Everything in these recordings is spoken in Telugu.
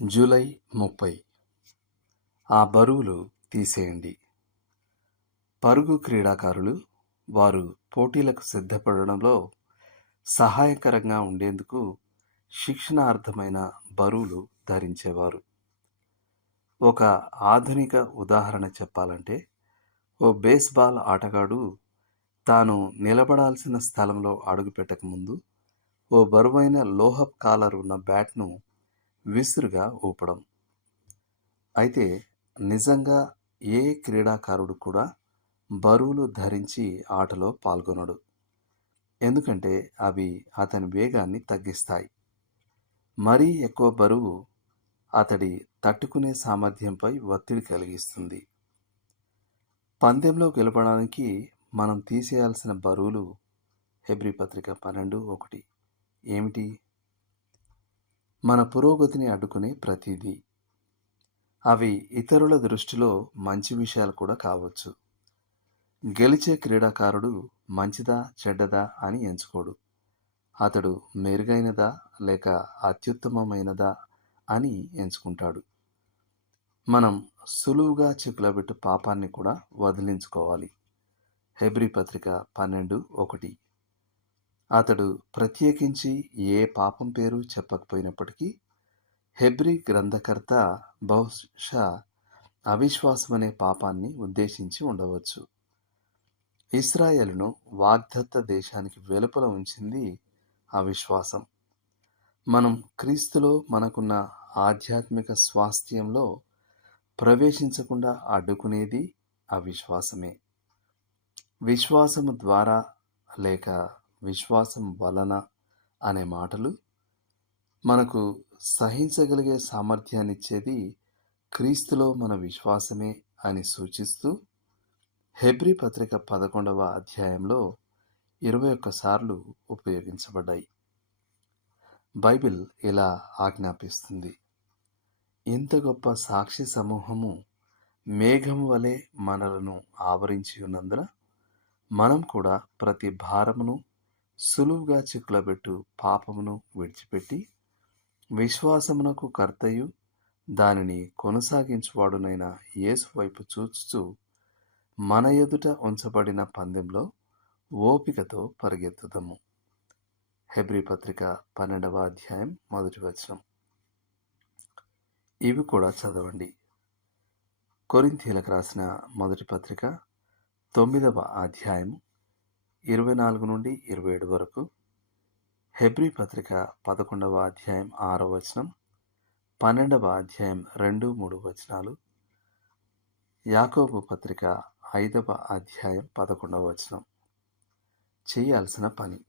జూలై ముప్పై. ఆ బరువులు తీసేయండి. పరుగు క్రీడాకారులు వారు పోటీలకు సిద్ధపడడంలో సహాయకరంగా ఉండేందుకు శిక్షణార్థమైన బరువులు ధరించేవారు. ఒక ఆధునిక ఉదాహరణ చెప్పాలంటే ఓ బేస్బాల్ ఆటగాడు తాను నిలబడాల్సిన స్థలంలో అడుగుపెట్టకముందు ఓ బరువైన లోహప్ కాలర్ ఉన్న బ్యాట్ను విసురుగా ఊపడం. అయితే నిజంగా ఏ క్రీడాకారుడు కూడా బరువులు ధరించి ఆటలో పాల్గొనడు. ఎందుకంటే అవి అతని వేగాన్ని తగ్గిస్తాయి. మరీ ఎక్కువ బరువు అతడి తట్టుకునే సామర్థ్యంపై ఒత్తిడి కలిగిస్తుంది. పందెంలో గెలపడానికి మనం తీసేయాల్సిన బరువులు హెబ్రి పత్రిక పన్నెండు ఒకటి. ఏమిటి? మన పురోగతిని అడ్డుకునే ప్రతిదీ. అవి ఇతరుల దృష్టిలో మంచి విషయాలు కూడా కావచ్చు. గెలిచే క్రీడాకారుడు మంచిదా చెడ్డదా అని ఎంచుకోడు. అతడు మెరుగైనదా లేక అత్యుత్తమమైనదా అని ఎంచుకుంటాడు. మనం సులువుగా చిక్కులబెట్టు పాపాన్ని కూడా వదిలించుకోవాలి. హెబ్రి పత్రిక పన్నెండు ఒకటి. అతడు ప్రత్యేకించి ఏ పాపం పేరు చెప్పకపోయినప్పటికీ హెబ్రి గ్రంథకర్త బహుశా అవిశ్వాసం అనే పాపాన్ని ఉద్దేశించి ఉండవచ్చు. ఇస్రాయేల్ను వాగ్దత్త దేశానికి వెలుపల ఉంచింది అవిశ్వాసం. మనం క్రీస్తులో మనకున్న ఆధ్యాత్మిక స్వాస్థ్యంలో ప్రవేశించకుండా అడ్డుకునేది అవిశ్వాసమే. విశ్వాసము ద్వారా లేక విశ్వాసం వలన అనే మాటలు మనకు సహించగలిగే సామర్థ్యాన్ని ఇచ్చేది క్రీస్తులో మన విశ్వాసమే అని సూచిస్తూ హెబ్రి పత్రిక పదకొండవ అధ్యాయంలో ఇరవై ఒక్కసార్లు ఉపయోగించబడ్డాయి. బైబిల్ ఇలా ఆజ్ఞాపిస్తుంది. ఇంత గొప్ప సాక్షి సమూహము మేఘం వలె మనలను ఆవరించి ఉన్నందున మనం కూడా ప్రతి భారమును సులువుగా చిక్కులబెట్టు పాపమును విడిచిపెట్టి విశ్వాసమునకు కర్తయు దానిని కొనసాగించువాడునైన యేసు వైపు చూస్తూ మన ఎదుట ఉంచబడిన పందెంలో ఓపికతో పరిగెత్తుదము. హెబ్రి పత్రిక పన్నెండవ అధ్యాయం మొదటి వచనం. ఇవి కూడా చదవండి. కొరింథీలకు రాసిన మొదటి పత్రిక తొమ్మిదవ అధ్యాయం ఇరవై నాలుగు నుండి ఇరవై ఏడు వరకు. హెబ్రి పత్రిక పదకొండవ అధ్యాయం ఆరవ వచనం పన్నెండవ అధ్యాయం రెండు మూడు వచనాలు. యాకోబు పత్రిక ఐదవ అధ్యాయం పదకొండవ వచనం. చేయాల్సిన పని.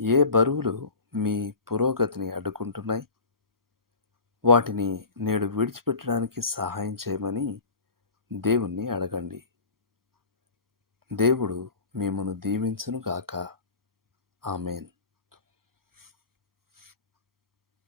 ఏ బరువులు మీ పురోగతిని అడ్డుకుంటున్నాయి? వాటిని నేడు విడిచిపెట్టడానికి సహాయం చేయమని దేవుణ్ణి అడగండి. దేవుడు మిమ్మను దీవించును గాక ఆమెన్.